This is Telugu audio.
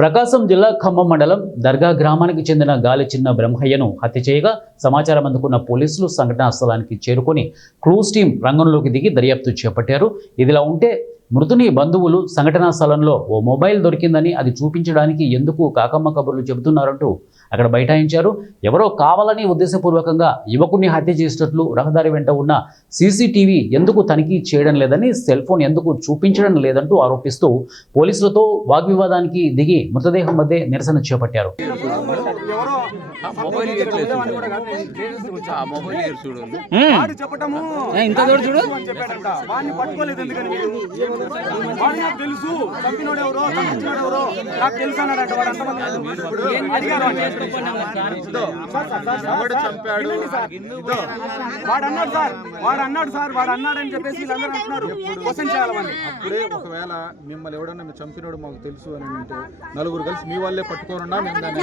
ప్రకాశం జిల్లా ఖమ్మం మండలం దర్గా గ్రామానికి చెందిన గాలి చిన్న బ్రహ్మయ్యను హత్య చేయగా సమాచారం అందుకున్న పోలీసులు సంఘటనా స్థలానికి చేరుకొని క్రూజ్ టీం రంగంలోకి దిగి దర్యాప్తు చేపట్టారు. ఇదిలా ఉంటే మృతుని బంధువులు సంఘటనా స్థలంలో ఓ మొబైల్ దొరికిందని అది చూపించడానికి ఎందుకు కాకమ్మ కబుర్లు చెబుతున్నారంటూ అక్కడ బైఠాయించారు. ఎవరో కావాలని ఉద్దేశపూర్వకంగా యువకుడిని హత్య చేసినట్లు రహదారి వెంట ఉన్న సీసీటీవీ ఎందుకు తనిఖీ చేయడం లేదని, సెల్ ఫోన్ ఎందుకు చూపించడం లేదంటూ ఆరోపిస్తూ పోలీసులతో వాగ్వివాదానికి దిగి మృతదేహం మధ్య నిరసన చేపట్టారు. తెలుసు చంపినోడెవరో నాకు తెలుసు అన్నాడు. వాడు అన్నాడని చెప్పేసి వీళ్ళందరూ అంటున్నారు. క్వశ్చన్ చేయాలని అప్పుడే ఒకవేళ మిమ్మల్ని ఎవడన్నా మీరు చంపినోడు మాకు తెలుసు అని అంటే నలుగురు కలిసి మీ వాళ్ళే పట్టుకోనున్నా మేము దాన్ని